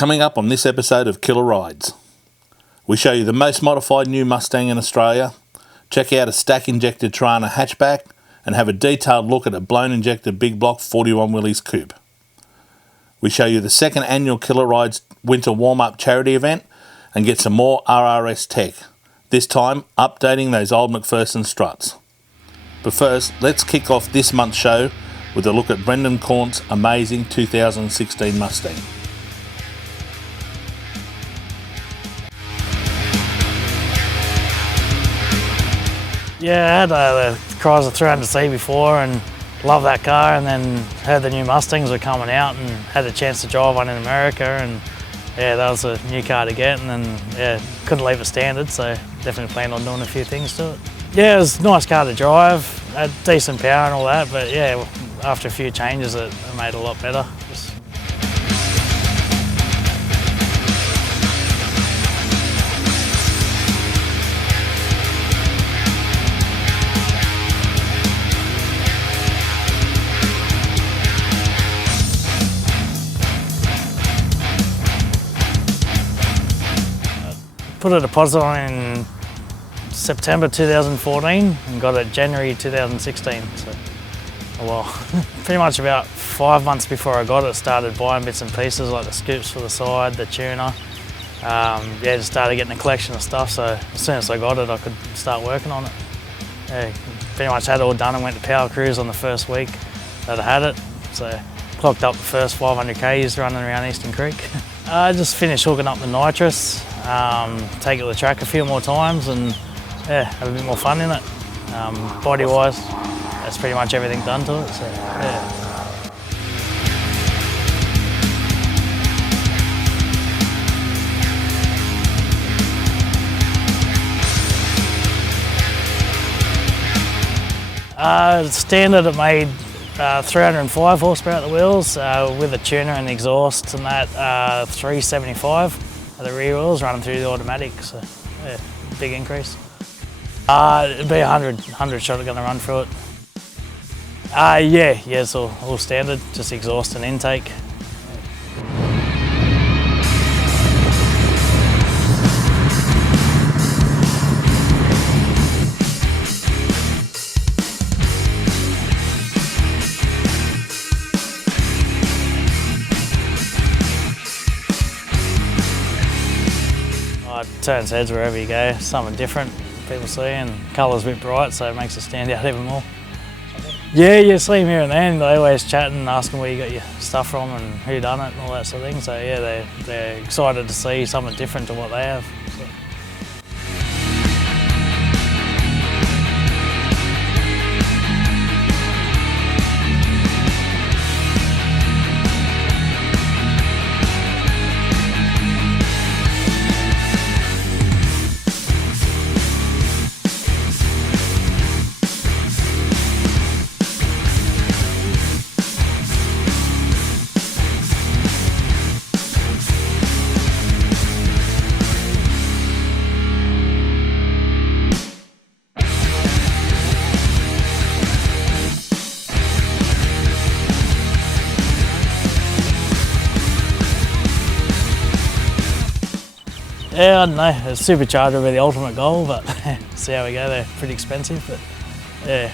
Coming up on this episode of Killer Rides, we show you the most modified new Mustang in Australia, check out a stack-injected Torana hatchback, and have a detailed look at a blown-injected big block 41 Willys Coupe. We show you the second annual Killer Rides winter warm-up charity event and get some more RRS Tech, this time updating those old McPherson struts. But first, let's kick off this month's show with a look at Brendan Corn's amazing 2016 Mustang. Yeah, I had the Chrysler 300C before and loved that car, and then heard the new Mustangs were coming out and had a chance to drive one in America, and yeah, that was a new car to get, and then yeah, couldn't leave it standard, so definitely plan on doing a few things to it. Yeah, it was a nice car to drive, had decent power and all that, but yeah, after a few changes it made it a lot better. Put a deposit on in September 2014 and got it January 2016. So, well, pretty much about 5 months before I got it, started buying bits and pieces like the scoops for the side, the tuner. Yeah, just started getting a collection of stuff. So as soon as I got it, I could start working on it. Yeah, pretty much had it all done and went to Power Cruise on the first week that I had it. So clocked up the first 500 Ks running around Eastern Creek. I just finished hooking up the nitrous. Take it to the track a few more times and yeah, have a bit more fun in it. Body wise, that's pretty much everything done to it, so yeah. Standard, it made 305 horsepower at the wheels with a tuner and exhaust, and that 375 at the rear wheels running through the automatic, so yeah, big increase. It'd be 100 shot going to run through it. Yeah, it's all standard, just exhaust and intake. It turns heads wherever you go, something different people see, and colour's a bit bright, so it makes it stand out even more. Yeah, you see them here and then, they always chatting, asking where you got your stuff from and who done it and all that sort of thing, so yeah, they're excited to see something different to what they have. So. Yeah, I don't know, a supercharger would be the ultimate goal, but see how we go, they're pretty expensive, but yeah.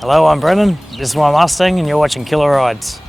Hello, I'm Brendan, this is my Mustang and you're watching Killer Rides.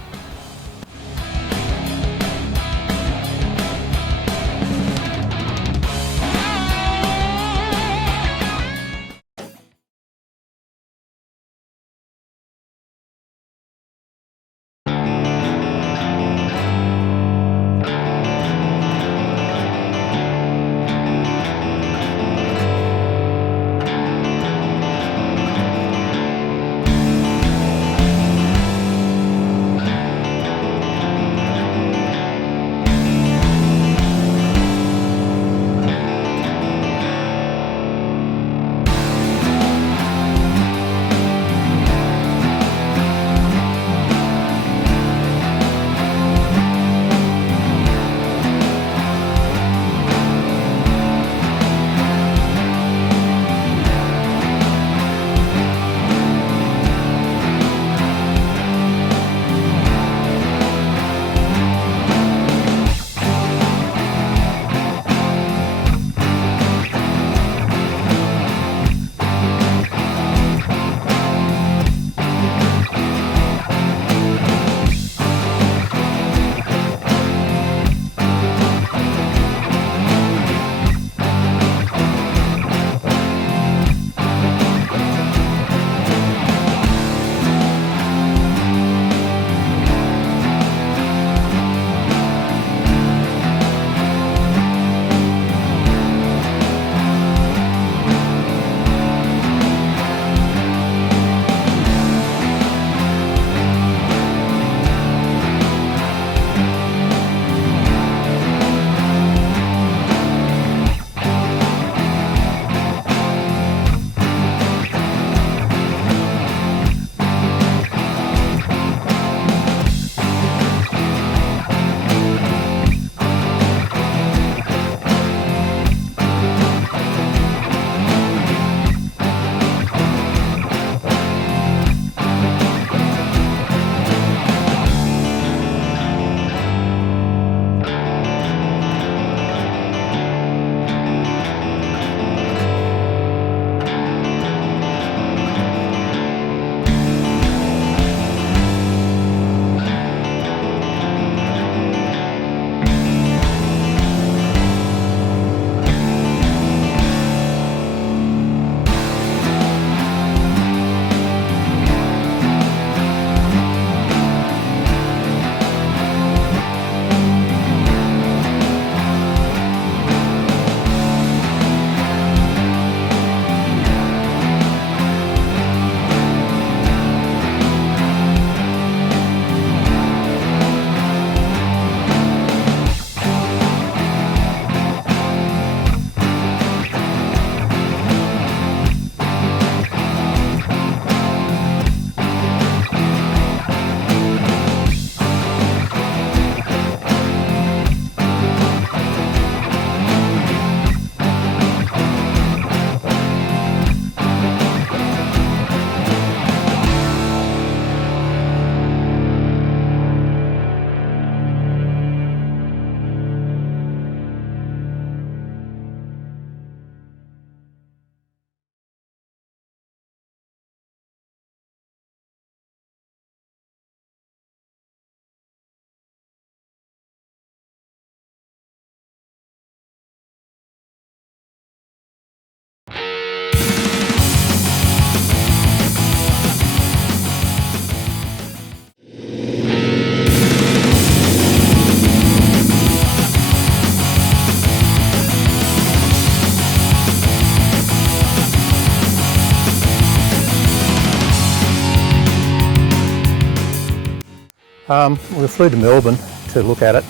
We flew to Melbourne to look at it.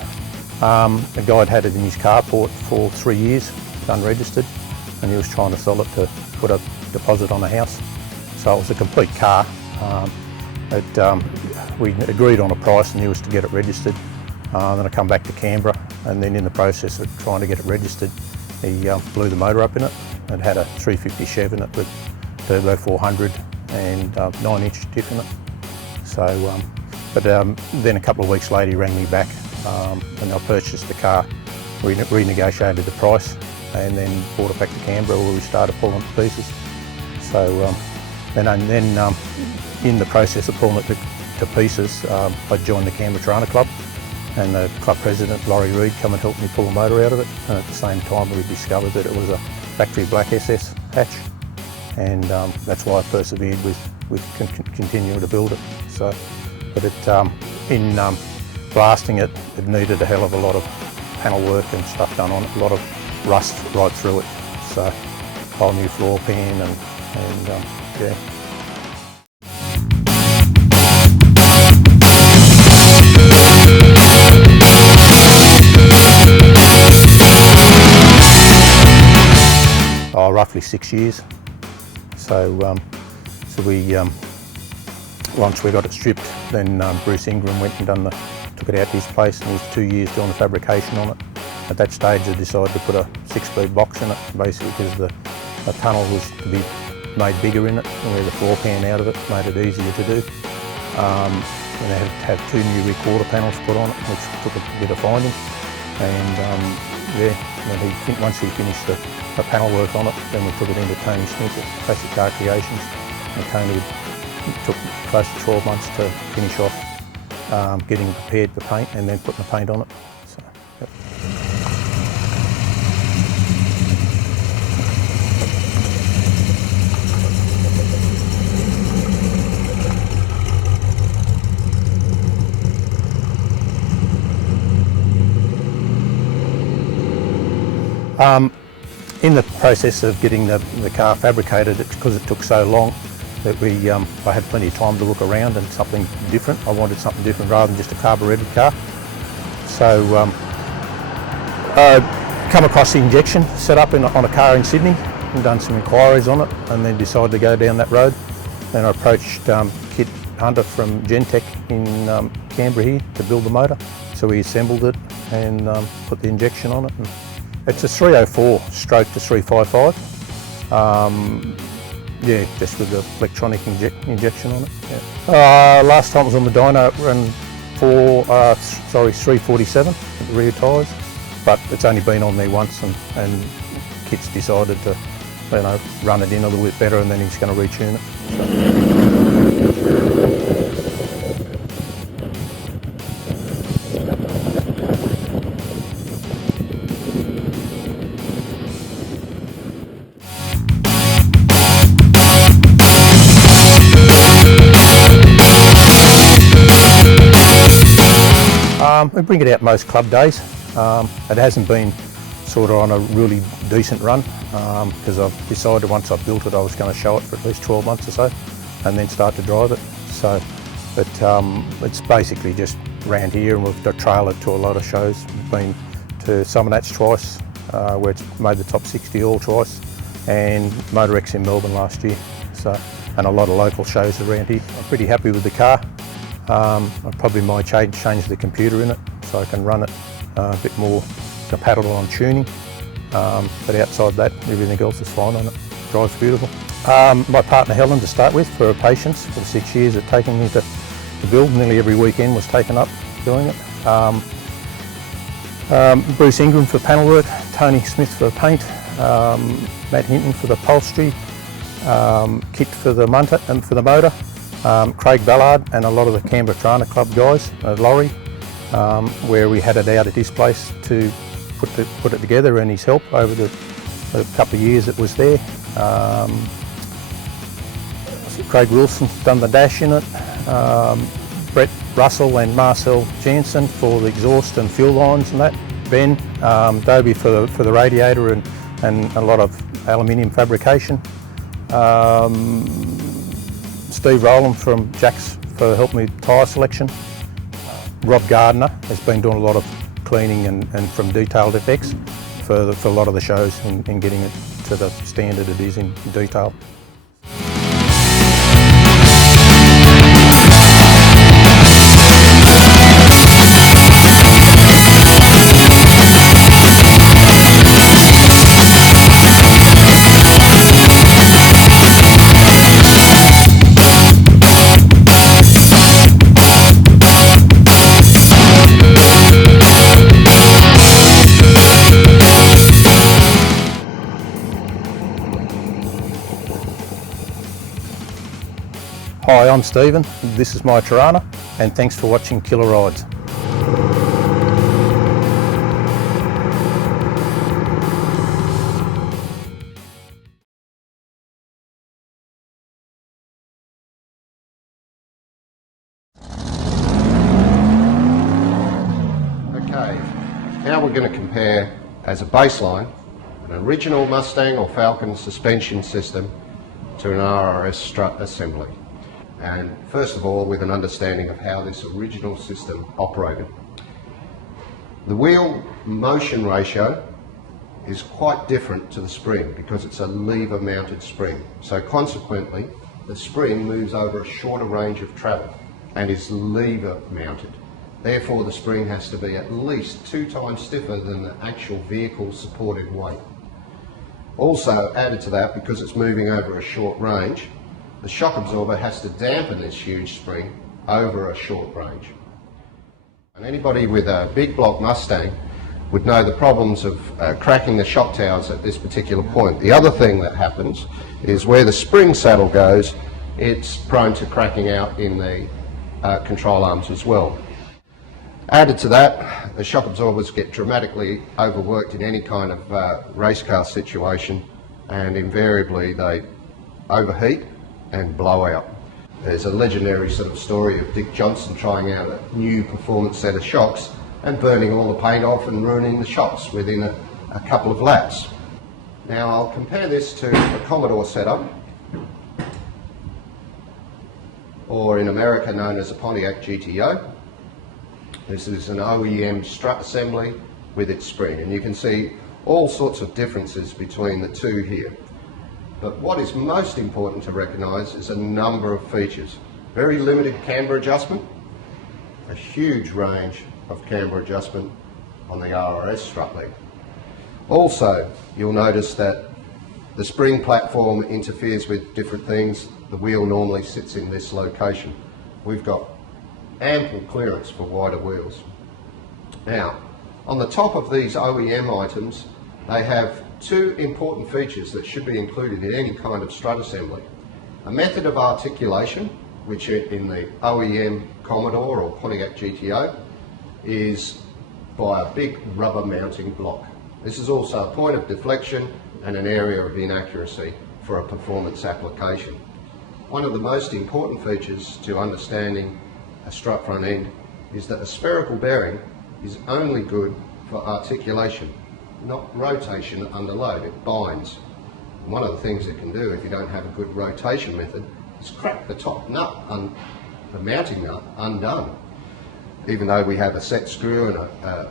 A guy had had it in his carport for 3 years, unregistered, and he was trying to sell it to put a deposit on a house. So it was a complete car. We agreed on a price and he was to get it registered. Then I come back to Canberra, and then in the process of trying to get it registered, he blew the motor up in it. It had a 350 Chev in it with turbo 400 and 9-inch diff in it. So, then a couple of weeks later he rang me back, and I purchased the car, renegotiated the price, and then brought it back to Canberra where we started pulling it to pieces. So, and then in the process of pulling it to pieces, I joined the Canberra Torana Club, and the club president, Laurie Reid, come and helped me pull the motor out of it. And at the same time we discovered that it was a factory black SS hatch, and that's why I persevered with continuing to build it. So, but in blasting it, it needed a hell of a lot of panel work and stuff done on it, a lot of rust right through it. So, whole new floor pan and yeah. Roughly 6 years. So, we once we got it stripped, then Bruce Ingram went and took it out to his place, and he was 2 years doing the fabrication on it. At that stage, I decided to put a 6-speed box in it, basically because the tunnel was to be made bigger in it, and we had the floor pan out of it, made it easier to do. And they had 2 new rear-quarter panels put on it, which took a bit of finding. And yeah, once he finished the panel work on it, then we took it into Tony Smith at Classic Car Creations, and Tony took close to 12 months to finish off getting prepared for paint and then putting the paint on it. So, yep. In the process of getting the car fabricated, because it took so long that I had plenty of time to look around and something different. I wanted something different rather than just a carburetted car. So I come across the injection set up on a car in Sydney and done some inquiries on it, and then decided to go down that road. Then I approached Kit Hunter from Gentech in Canberra here to build the motor. So we assembled it and put the injection on it. And it's a 304 stroke to 355. Yeah, just with the electronic injection on it. Yeah. Last time I was on the dyno, it ran 347 at the rear tyres, but it's only been on there once, and Kit's decided to, run it in a little bit better, and then he's going to retune it. We bring it out most club days. It hasn't been sort of on a really decent run because I've decided once I've built it I was going to show it for at least 12 months or so and then start to drive it. So, but it's basically just around here, and we've trailed it to a lot of shows. We've been to Summernats twice, where it's made the top 60 all twice, and MotorX in Melbourne last year. So, and a lot of local shows around here. I'm pretty happy with the car. I probably might change the computer in it so I can run it a bit more compatible on tuning, but outside that everything else is fine on it. Drives beautiful. My partner Helen, to start with, for her patience for the 6 years it's taken me to build. Nearly every weekend was taken up doing it. Bruce Ingram for panel work, Tony Smith for paint, Matt Hinton for the upholstery, Kit for the motor, Craig Ballard and a lot of the Canberra Torana Club guys, Laurie, where we had it out at his place to put it together, and his help over the couple of years it was there. Craig Wilson done the dash in it, Brett Russell and Marcel Jansen for the exhaust and fuel lines and that, Ben Dobie for the radiator and a lot of aluminium fabrication. Steve Rowland from Jack's for helping me with tyre selection. Rob Gardner has been doing a lot of cleaning and from detailed effects for a lot of the shows and getting it to the standard it is in detail. Hi, I'm Stephen, this is my Torana, and thanks for watching Killer Rides. Okay, now we're going to compare as a baseline an original Mustang or Falcon suspension system to an RRS strut assembly. And first of all, with an understanding of how this original system operated. The wheel motion ratio is quite different to the spring because it's a lever mounted spring. So consequently, the spring moves over a shorter range of travel and is lever mounted. Therefore, the spring has to be at least 2 times stiffer than the actual vehicle's supported weight. Also, added to that, because it's moving over a short range, the shock absorber has to dampen this huge spring over a short range. And anybody with a big block Mustang would know the problems of cracking the shock towers at this particular point. The other thing that happens is where the spring saddle goes, it's prone to cracking out in the control arms as well. Added to that, the shock absorbers get dramatically overworked in any kind of race car situation, and invariably they overheat and blow out. There's a legendary sort of story of Dick Johnson trying out a new performance set of shocks and burning all the paint off and ruining the shocks within a couple of laps. Now I'll compare this to a Commodore setup, or in America known as a Pontiac GTO. This is an OEM strut assembly with its spring, and you can see all sorts of differences between the two here. But what is most important to recognise is a number of features. Very limited camber adjustment, a huge range of camber adjustment on the RRS strut leg. Also, you'll notice that the spring platform interferes with different things. The wheel normally sits in this location. We've got ample clearance for wider wheels. Now, on the top of these OEM items, they have 2 important features that should be included in any kind of strut assembly. A method of articulation, which in the OEM Commodore or Pontiac GTO is by a big rubber mounting block. This is also a point of deflection and an area of inaccuracy for a performance application. One of the most important features to understanding a strut front end is that a spherical bearing is only good for articulation, not rotation under load. It binds. And one of the things it can do if you don't have a good rotation method is crack the top nut, the mounting nut, undone. Even though we have a set screw and a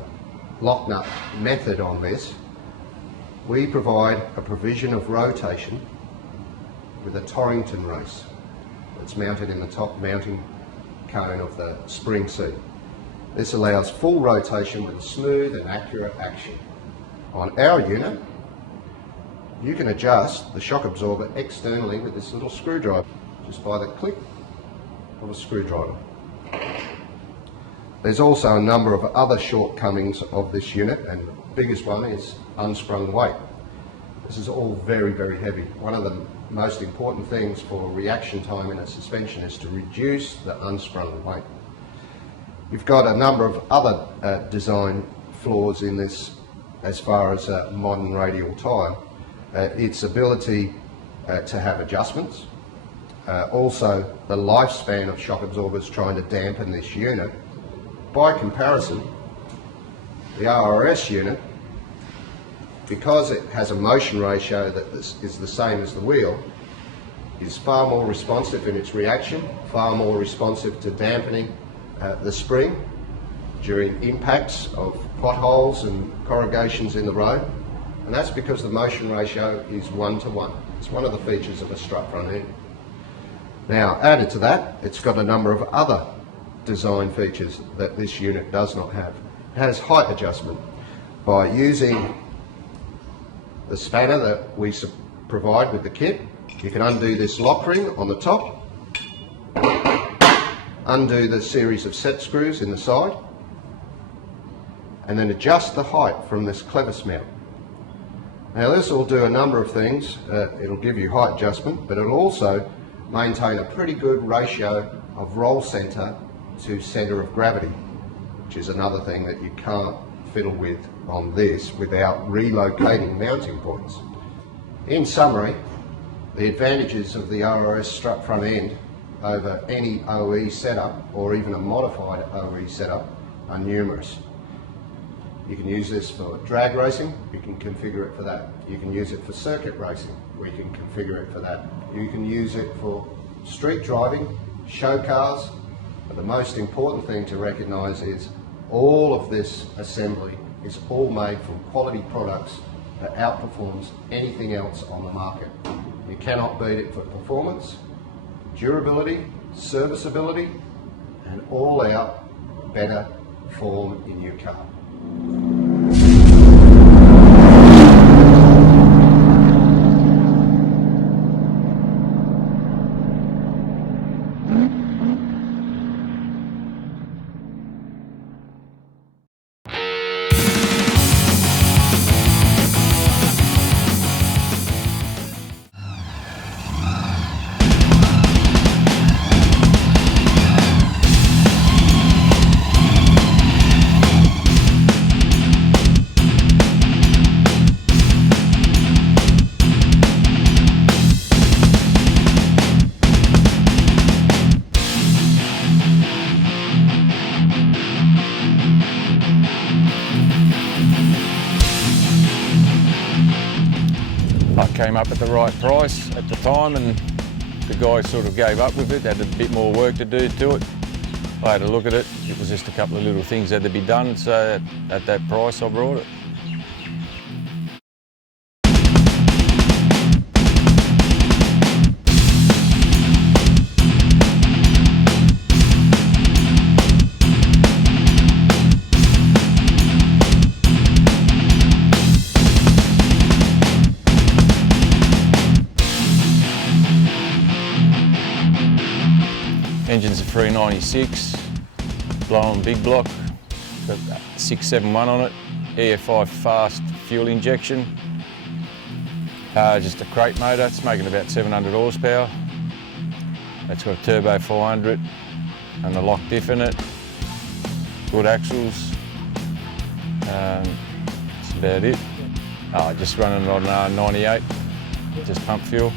lock nut method on this, we provide a provision of rotation with a Torrington race that's mounted in the top mounting cone of the spring seat. This allows full rotation with a smooth and accurate action. On our unit, you can adjust the shock absorber externally with this little screwdriver, just by the click of a screwdriver. There's also a number of other shortcomings of this unit, and the biggest one is unsprung weight. This is all very, very heavy. One of the most important things for reaction time in a suspension is to reduce the unsprung weight. You've got a number of other design flaws in this as far as modern radial time. Its ability to have adjustments. Also, the lifespan of shock absorbers trying to dampen this unit. By comparison, the RRS unit, because it has a motion ratio that is the same as the wheel, is far more responsive in its reaction, far more responsive to dampening the spring, during impacts of potholes and corrugations in the road, and that's because the motion ratio is 1:1. It's one of the features of a strut front end. Now, added to that, it's got a number of other design features that this unit does not have. It has height adjustment. By using the spanner that we provide with the kit, you can undo this lock ring on the top, undo the series of set screws in the side, and then adjust the height from this clevis mount. Now this will do a number of things. It'll give you height adjustment, but it'll also maintain a pretty good ratio of roll centre to centre of gravity, which is another thing that you can't fiddle with on this without relocating mounting points. In summary, the advantages of the RRS strut front end over any OE setup or even a modified OE setup are numerous. You can use this for drag racing, you can configure it for that. You can use it for circuit racing, we can configure it for that. You can use it for street driving, show cars, but the most important thing to recognise is all of this assembly is all made from quality products that outperforms anything else on the market. You cannot beat it for performance, durability, serviceability, and all out better form in your car. I came up at the right price at the time, and the guy sort of gave up with it, had a bit more work to do to it. I had a look at it, it was just a couple of little things that had to be done, so at that price I brought it. Engine's a 396, blown big block, got 671 on it, EF5 fast fuel injection, just a crate motor, it's making about 700 horsepower. It's got a turbo 400 and the lock diff in it, good axles, that's about it. Just running on 98, just pump fuel.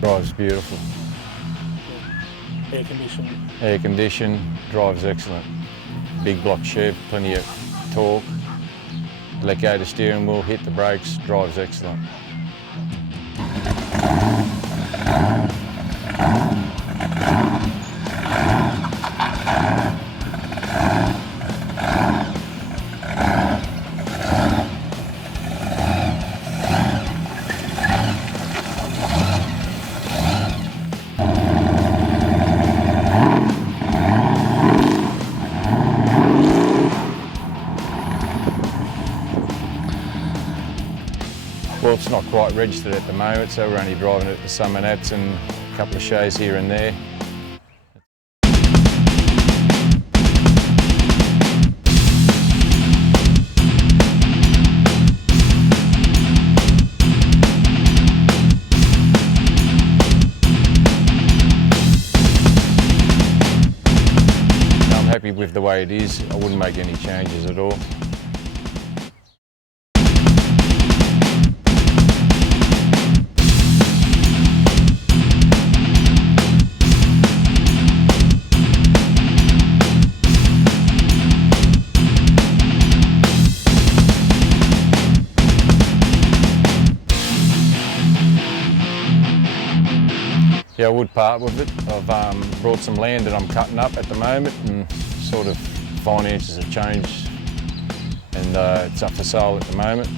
Drives beautiful. Air conditioned. Air conditioned, drives excellent. Big block sheave, plenty of torque. Let go of the steering wheel, hit the brakes, drives excellent. Well, it's not quite registered at the moment, so we're only driving it to some Manats and a couple of shows here and there. I'm happy with the way it is. I wouldn't make any changes at all. Yeah, I would part with it. I've brought some land that I'm cutting up at the moment, and sort of finances have changed, and it's up for sale at the moment.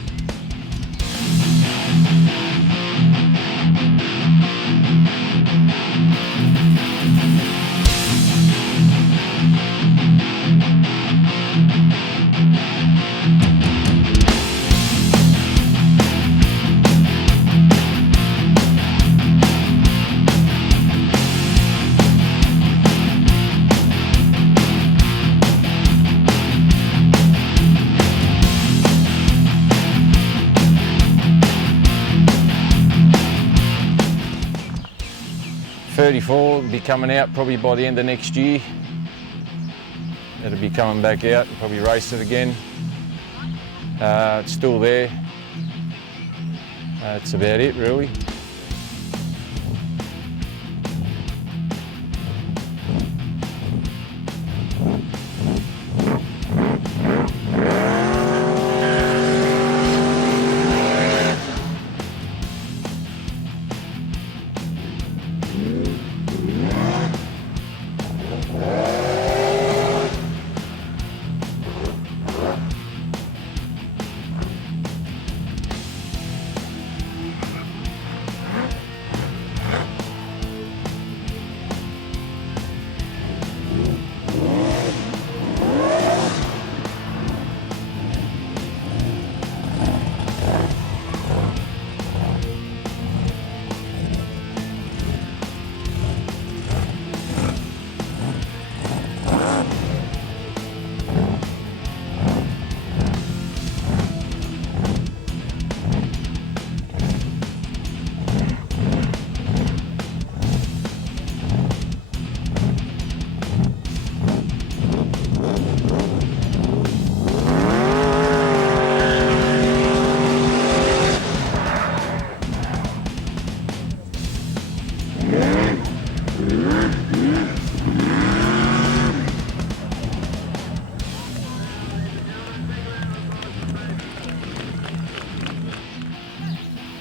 '34 will be coming out probably by the end of next year. It'll be coming back out and probably race it again. It's still there. That's about it really.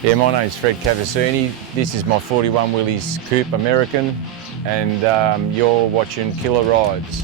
Yeah, my name's Fred Cavassini. This is my 41 Willys Coupe American, and you're watching Killer Rides.